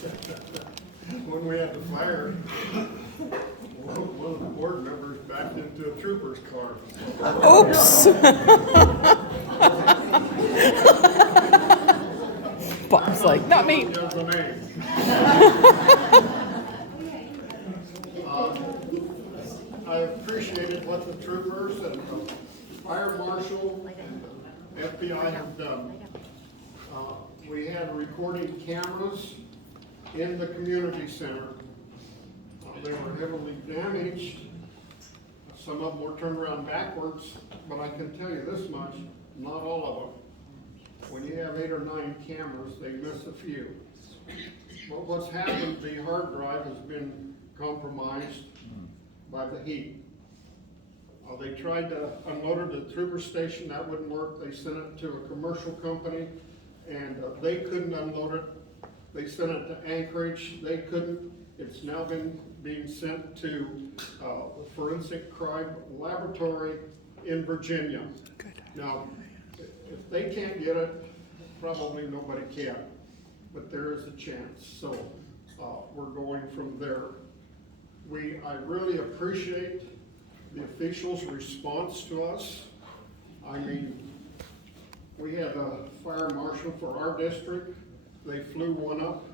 When we had the fire, one of the board members backed into a trooper's car. Oops. Bob's like, not me. That's the name. I appreciated what the troopers and the fire marshal and the FBI have done. We had recording cameras in the community center. They were heavily damaged. Some of them were turned around backwards, but I can tell you this much, not all of them. When you have 8 or 9 cameras, they miss a few. But what's happened, the hard drive has been compromised by the heat. They tried to unload it at the trooper station, that wouldn't work. They sent it to a commercial company and they couldn't unload it. They sent it to Anchorage, they couldn't. It's now being sent to the Forensic Crime Laboratory in Virginia. Now, if they can't get it, probably nobody can, but there is a chance. So we're going from there. I really appreciate the officials' response to us. I mean, we had a fire marshal for our district. They flew one up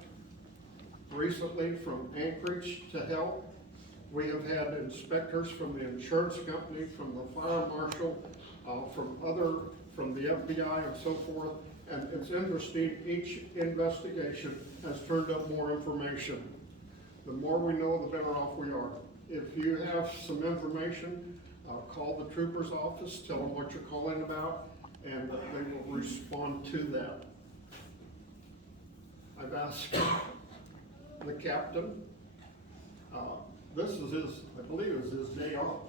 recently from Anchorage to help. We have had inspectors from the insurance company, from the fire marshal, from the FBI and so forth. And it's interesting, each investigation has turned up more information. The more we know, the better off we are. If you have some information, call the trooper's office, tell them what you're calling about, and they will respond to that. I've asked the captain, this is I believe it was his day off.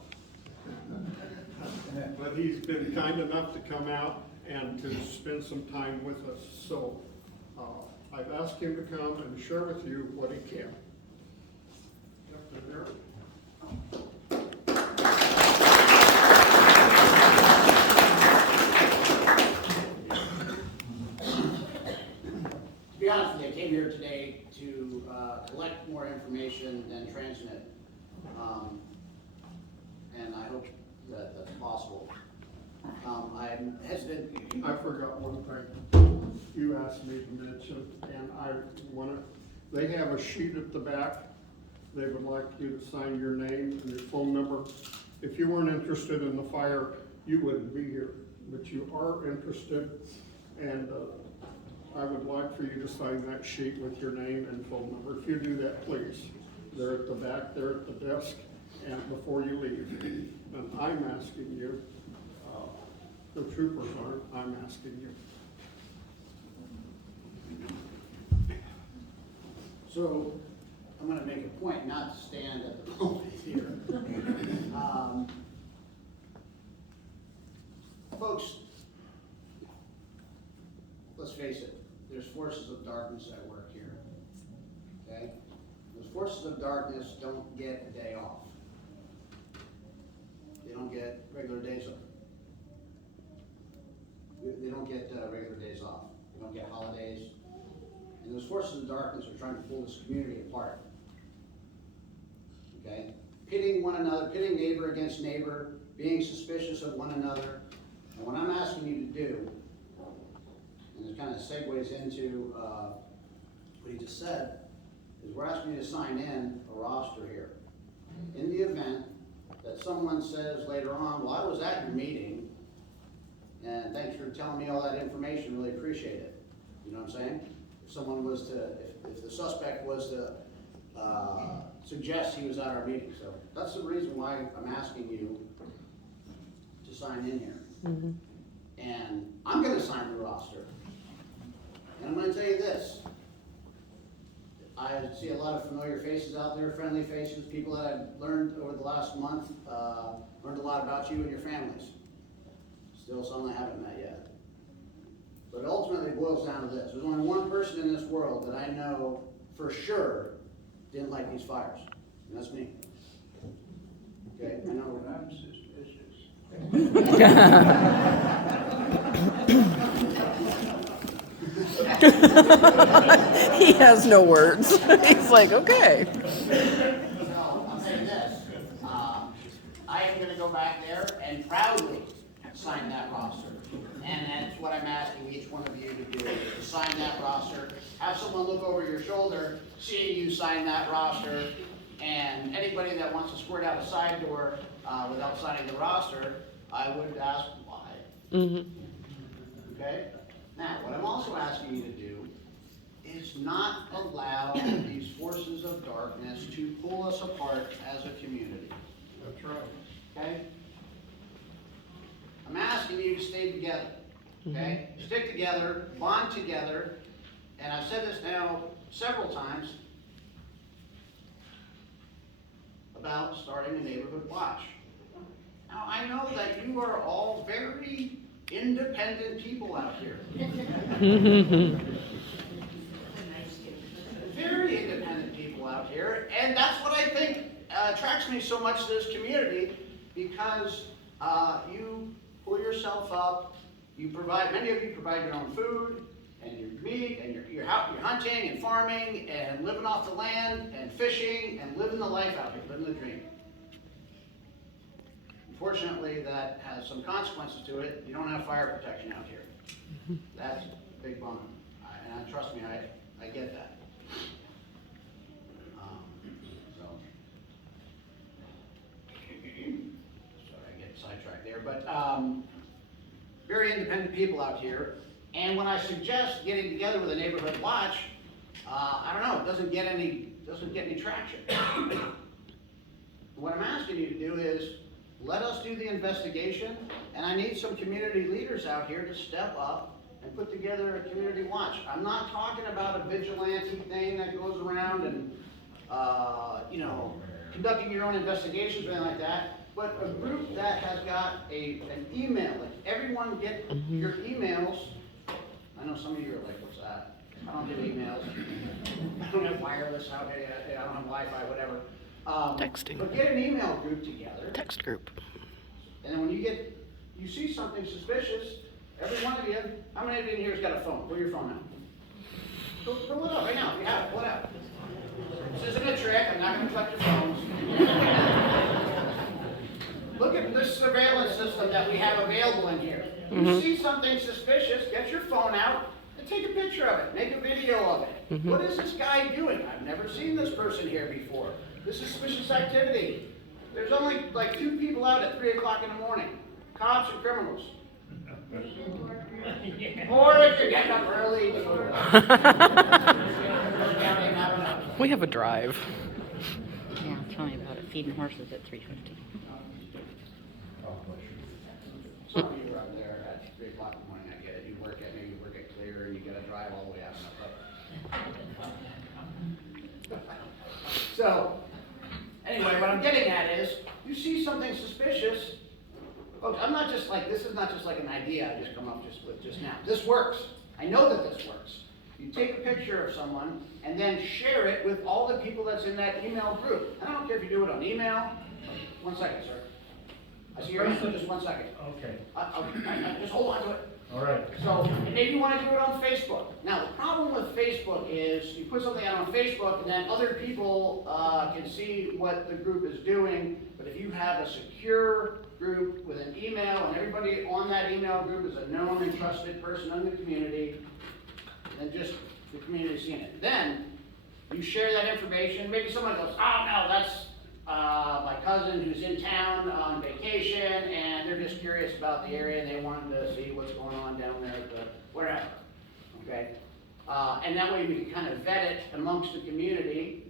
But he's been kind enough to come out and to spend some time with us. So I've asked him to come and share with you what he can. Up to there. To be honest with you, I came here today to collect more information and transmit, and I hope that that's possible. I'm hesitant. I forgot one thing. You asked me to mention, and I want to, they have a sheet at the back. They would like you to sign your name and your phone number. If you weren't interested in the fire, you wouldn't be here, but you are interested, and I would like for you to sign that sheet with your name and phone number. If you do that, please. They're at the back, they're at the desk, and before you leave. And I'm asking you, the troopers aren't, I'm asking you. So I'm going to make a point not to stand at the moment here. Folks, let's face it, there's forces of darkness at work here, okay? Those forces of darkness don't get a day off. They don't get regular days off. They don't get regular days off. They don't get holidays. And those forces of darkness are trying to pull this community apart. Okay? Pitting one another, pitting neighbor against neighbor, being suspicious of one another. And what I'm asking you to do, and it kind of segues into what he just said, is we're asking you to sign in a roster here. In the event that someone says later on, well, I was at your meeting, and thanks for telling me all that information, really appreciate it. You know what I'm saying? If someone was to, if the suspect was to suggest he was at our meeting. So that's the reason why I'm asking you to sign in here. Mm-hmm. And I'm going to sign the roster. And I'm going to tell you this. I see a lot of familiar faces out there, friendly faces, people that I've learned over the last month, learned a lot about you and your families. Still some I haven't met yet. But ultimately it boils down to this. There's only one person in this world that I know for sure didn't like these fires, and that's me. Okay, I know. I'm suspicious. He has no words. He's like, okay. So, I'm saying this, I am gonna go back there and proudly sign that roster. And that's what I'm asking each one of you to do, is to sign that roster. Have someone look over your shoulder, seeing you sign that roster. And anybody that wants to squirt out a side door, without signing the roster, I would ask why. Okay? Now, what I'm also asking you to do is not allow these forces of darkness to pull us apart as a community. That's right. Okay? I'm asking you to stay together. Okay? Stick together, bond together, and I've said this now several times about starting a neighborhood watch. Now, I know that you are all very independent people out here. Very independent people out here, and that's what I think attracts me so much to this community, because you pull yourself up, you provide, many of you provide your own food, and your meat, and you're hunting and farming, and living off the land, and fishing, and living the life out here, living the dream. Unfortunately, that has some consequences to it. You don't have fire protection out here. That's a big bummer, and trust me, I get that. Sorry, I get sidetracked there, but very independent people out here. And when I suggest getting together with a neighborhood watch, I don't know, it doesn't get any traction. What I'm asking you to do is let us do the investigation, and I need some community leaders out here to step up and put together a community watch. I'm not talking about a vigilante thing that goes around and conducting your own investigations or anything like that, but a group that has got an email. Like, everyone get your emails. I know some of you are like, what's that? I don't get emails. I don't have wireless out here. I don't have Wi-Fi, whatever. Texting. But get an email group together. Text group. And then when you see something suspicious, every one of you, how many of you in here has got a phone? Pull your phone out. Pull it up right now if you have it. Pull it out. This isn't a trick. I'm not going to collect your phones. Look at this surveillance system that we have available in here. You see something suspicious, get your phone out and take a picture of it. Make a video of it. What is this guy doing? I've never seen this person here before. This is suspicious activity. There's only like 2 people out at 3 o'clock in the morning. Cops and criminals. Or if you're getting up early. We have a drive. Yeah, tell me about it. Feeding horses at 3:50. Some of you are out there at 3 o'clock in the morning, I get it. You work at Clear, and you gotta drive all the way out. So, anyway, what I'm getting at is, you see something suspicious, folks, this is not just like an idea I just come up with just now. This works. I know that this works. You take a picture of someone and then share it with all the people that's in that email group. And I don't care if you do it on email. 1 second, sir. I see your hand, so just 1 second. Okay, Just hold on to it. all right. So maybe you want to do it on Facebook. Now, the problem with Facebook is you put something out on Facebook and then other people can see what the group is doing. But if you have a secure group with an email and everybody on that email group is a known and trusted person in the community, then just the community seeing it. Then you share that information. Maybe someone goes, oh no, that's my cousin who's in town on vacation, and they're just curious about the area and they want to see what's going on down there at the wherever. Okay? And that way we can kind of vet it amongst the community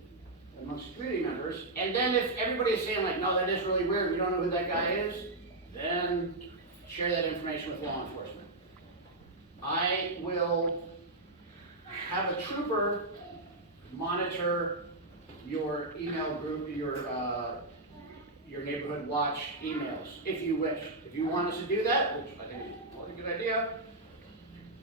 members. And then if everybody is saying like, no, that is really weird, we don't know who that guy is, then share that information with law enforcement. I will have a trooper monitor your email group, your neighborhood watch emails, if you wish. If you want us to do that, which I think is a good idea,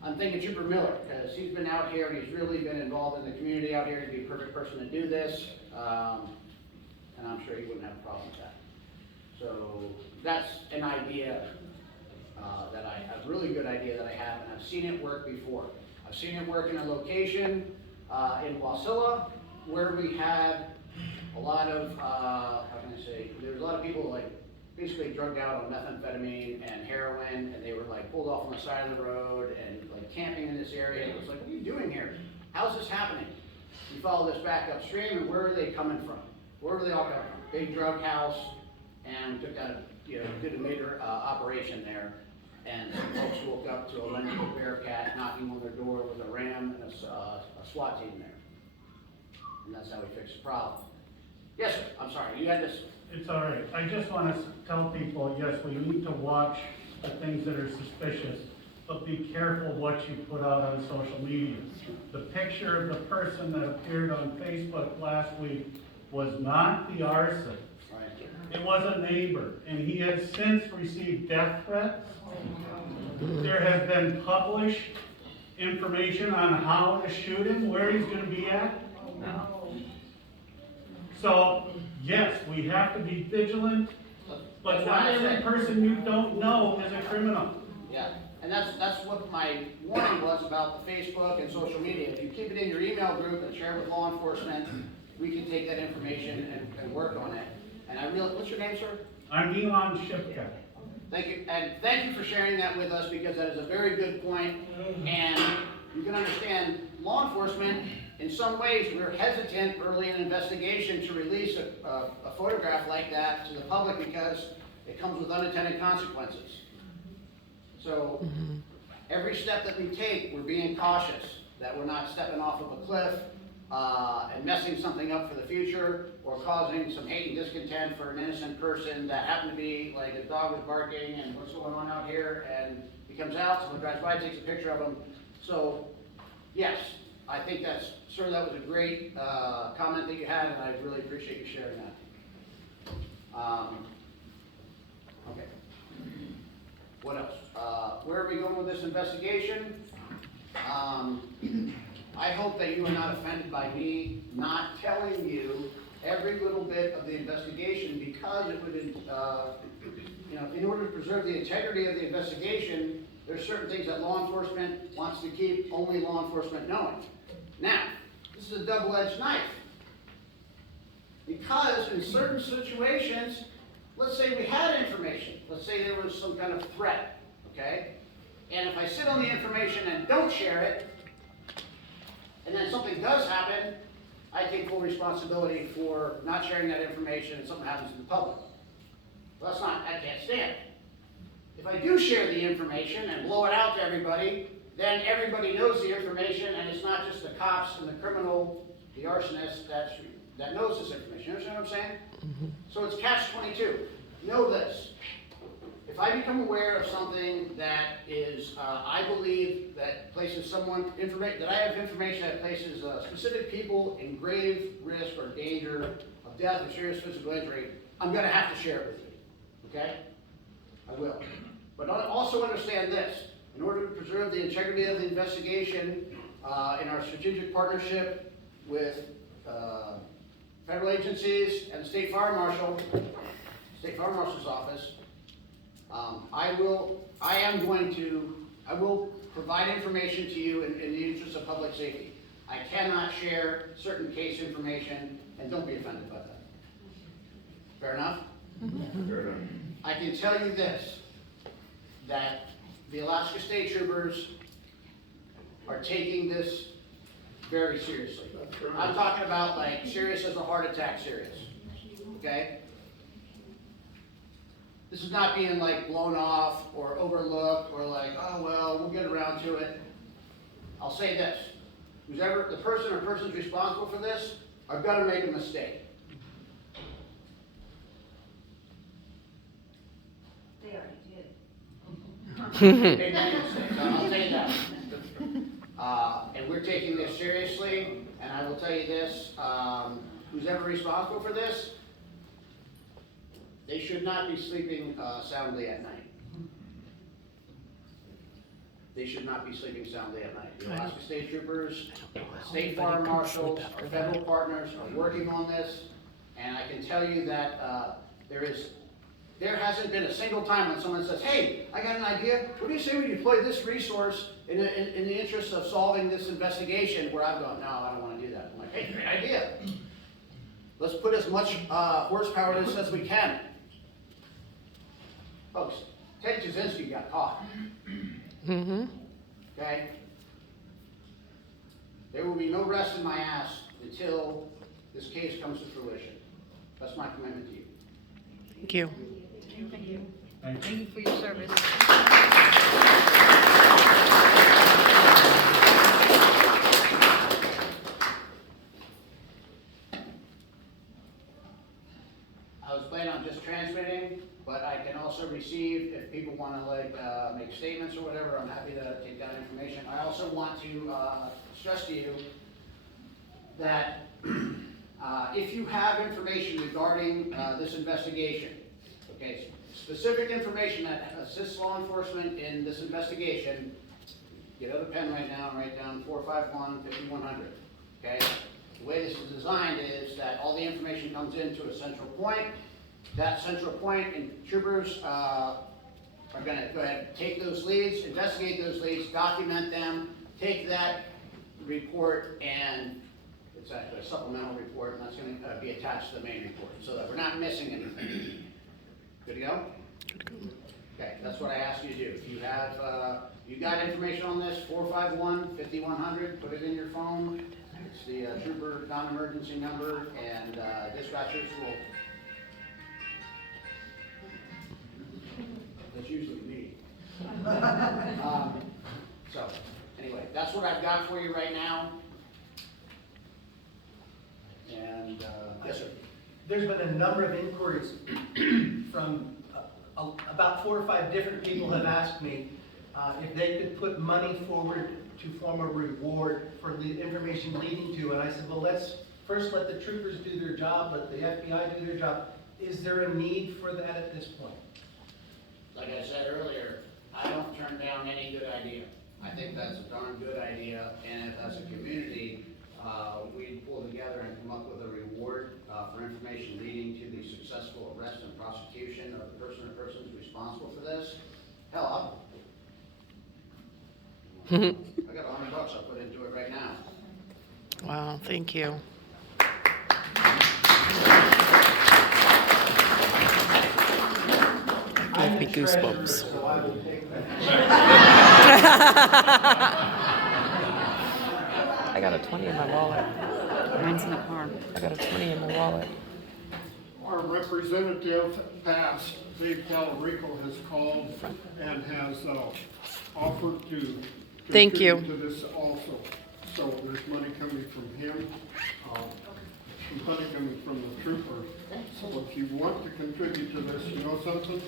I'm thinking Trooper Miller, because he's been out here, he's really been involved in the community out here, he'd be a perfect person to do this, and I'm sure he wouldn't have a problem with that. So that's an idea, a really good idea that I have, and I've seen it work before. I've seen him work in a location in Wasilla where we had a lot of, how can I say, there's a lot of people like basically drugged out on methamphetamine and heroin, and they were like pulled off on the side of the road and like camping in this area. It was like, what are you doing here? How's this happening? We follow this back upstream, and where are they coming from? Where were they all coming from? Big drug house, and took out, did a major operation there. And some folks woke up to a vengeful Bearcat knocking on their door with a ram and a SWAT team there. And that's how we fixed the problem. Yes, sir, I'm sorry, you had this. It's all right. I just want to tell people, yes, we need to watch the things that are suspicious, but be careful what you put out on social media. The picture of the person that appeared on Facebook last week was not the arson. It was a neighbor, and he has since received death threats. There has been published information on how to shoot him, where he's going to be at. So, yes, we have to be vigilant, but not every person you don't know is a criminal. Yeah, and that's what my warning was about the Facebook and social media. If you keep it in your email group and share it with law enforcement, we can take that information and work on it. And I really, what's your name, sir? I'm Elon Shipka. Thank you, and thank you for sharing that with us, because that is a very good point. And you can understand, law enforcement, in some ways, we're hesitant early in an investigation to release a photograph like that to the public because it comes with unintended consequences. So every step that we take, we're being cautious that we're not stepping off of a cliff and messing something up for the future, or causing some hate and discontent for an innocent person that happened to be like a dog was barking and what's going on out here, and he comes out, someone drives by, takes a picture of him. So yes, I think that's, sir, that was a great comment that you had, and I really appreciate you sharing that. Okay. What else? Where are we going with this investigation? I hope that you are not offended by me not telling you every little bit of the investigation, because it would, in order to preserve the integrity of the investigation, there's certain things that law enforcement wants to keep only law enforcement knowing. Now, this is a double-edged knife, because in certain situations, let's say we had information, let's say there was some kind of threat, okay? And if I sit on the information and don't share it, and then something does happen, I take full responsibility for not sharing that information and something happens to the public. Well, that's not, I can't stand it. If I do share the information and blow it out to everybody, then everybody knows the information, and it's not just the cops and the criminal, the arsonist that knows this information. You understand what I'm saying? So it's catch-22. Know this. If I become aware of something that is, I believe that places someone, that I have information that places specific people in grave risk or danger of death or serious physical injury, I'm going to have to share it with you. Okay? I will. But also understand this. In order to preserve the integrity of the investigation, in our strategic partnership with federal agencies and the State Fire Marshal's office, I will provide information to you in the interest of public safety. I cannot share certain case information, and don't be offended by that. Fair enough? Fair enough. I can tell you this, that the Alaska State Troopers are taking this very seriously. I'm talking about like serious as a heart attack serious, okay? This is not being like blown off or overlooked or like, oh, well, we'll get around to it. I'll say this, whoever, the person or persons responsible for this are gonna make a mistake. They already did. They made mistakes, I'll tell you that. And we're taking this seriously, and I will tell you this, who's ever responsible for this, they should not be sleeping soundly at night. They should not be sleeping soundly at night. The Alaska State Troopers, State Fire Marshals, our federal partners are working on this, and I can tell you that there is There hasn't been a single time when someone says, hey, I got an idea. What do you say when you play this resource in the interest of solving this investigation? Where I've gone, no, I don't want to do that. I'm like, hey, great idea. Let's put as much horsepower in this as we can. Folks, Ted Kaczynski got caught. Okay? There will be no rest in my ass until this case comes to fruition. That's my commitment to you. Thank you. Thank you for your service. I was planning on just transmitting, but I can also receive, if people want to make statements or whatever, I'm happy to take that information. I also want to stress to you that if you have information regarding this investigation, okay, specific information that assists law enforcement in this investigation, get out a pen right now and write down 451-5100, okay? The way this is designed is that all the information comes into a central point. That central point and troopers are going to go ahead and take those leads, investigate those leads, document them, take that report, and it's actually a supplemental report, and that's going to be attached to the main report, so that we're not missing anything. Good to go? Okay, that's what I asked you to do. If you have, you got information on this, 451-5100, put it in your phone. It's the trooper non-emergency number, and dispatchers will. That's usually me. So, anyway, that's what I've got for you right now. And, yes, sir. There's been a number of inquiries from about 4 or 5 different people have asked me if they could put money forward to form a reward for the information leading to, and I said, well, let's first let the troopers do their job, let the FBI do their job. Is there a need for that at this point? Like I said earlier, I don't turn down any good idea. I think that's a darn good idea, and if as a community, we pull together and come up with a reward for information leading to the successful arrest and prosecution of the person or persons responsible for this, hell, I got $100 I'll put into it right now. Wow, thank you. Give me goosebumps. So I will take that. I got a 20 in my wallet. Mine's in the car. I got a 20 in my wallet. Our representative past, Dave Calarico, has called and has offered to Thank you. contribute to this also. So there's money coming from him, money coming from the troopers. So if you want to contribute to this, you know something?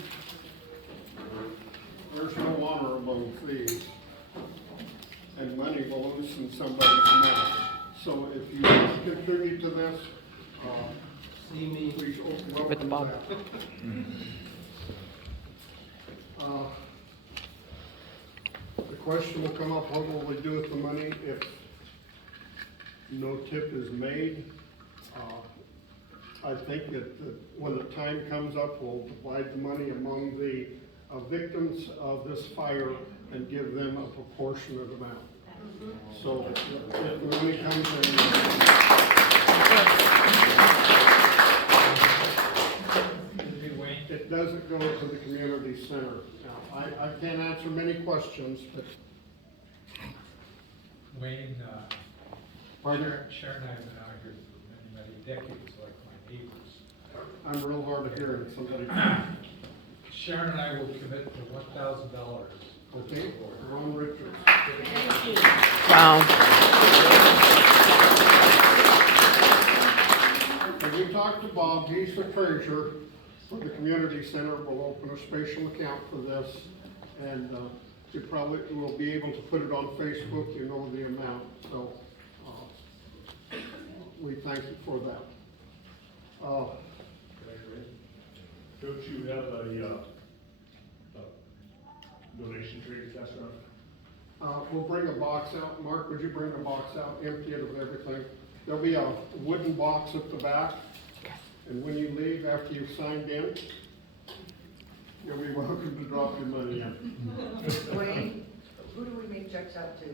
There's no honor among thieves. And money will loosen somebody's mouth. So if you want to contribute to this, See me. please welcome With the bob. that. The question will come up, what will we do with the money if no tip is made? I think that when the time comes up, we'll divide the money among the victims of this fire and give them a proportionate amount. So if the money comes in, it doesn't go to the community center. Now, I can't answer many questions, but Wayne, pardon? Sharon and I have been out here for many, many decades, like my neighbors. I'm real hard of hearing somebody. Sharon and I will commit to $1,000. Okay, Ron Richards. Wow. Have you talked to Bob? He's the treasurer for the community center. We'll open a special account for this, and you probably will be able to put it on Facebook. You know the amount, so we thank you for that. Don't you have a donation tree, etc.? We'll bring a box out. Mark, would you bring a box out, empty it of everything? There'll be a wooden box at the back, and when you leave, after you've signed in, you'll be welcome to drop your money in. Wayne, who do we make checks out to?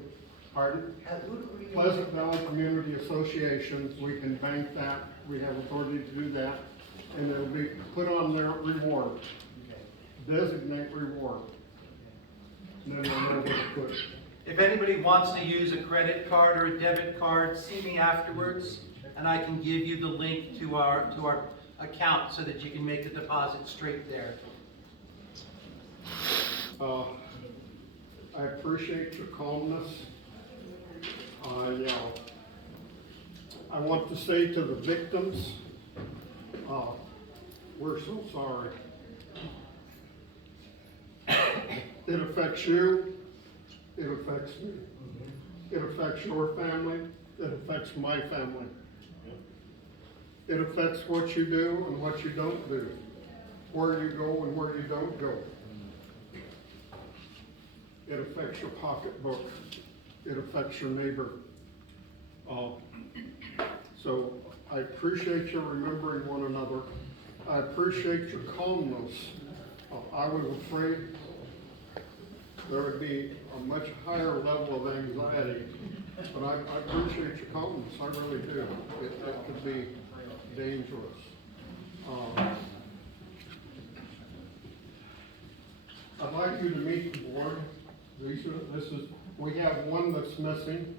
Pardon? Who do we? Pleasant Valley Community Association, we can bank that, we have authority to do that, and it'll be put on their reward, designate reward. And then they'll know where to put it. If anybody wants to use a credit card or a debit card, see me afterwards, and I can give you the link to our account so that you can make the deposit straight there. I appreciate your calmness. I want to say to the victims, we're so sorry. It affects you, it affects me, it affects your family, it affects my family. It affects what you do and what you don't do, where you go and where you don't go. It affects your pocketbook. It affects your neighbor. So I appreciate you remembering one another. I appreciate your calmness. I was afraid there would be a much higher level of anxiety, but I appreciate your calmness. I really do. It could be dangerous. I'd like you to meet the board. We have one that's missing.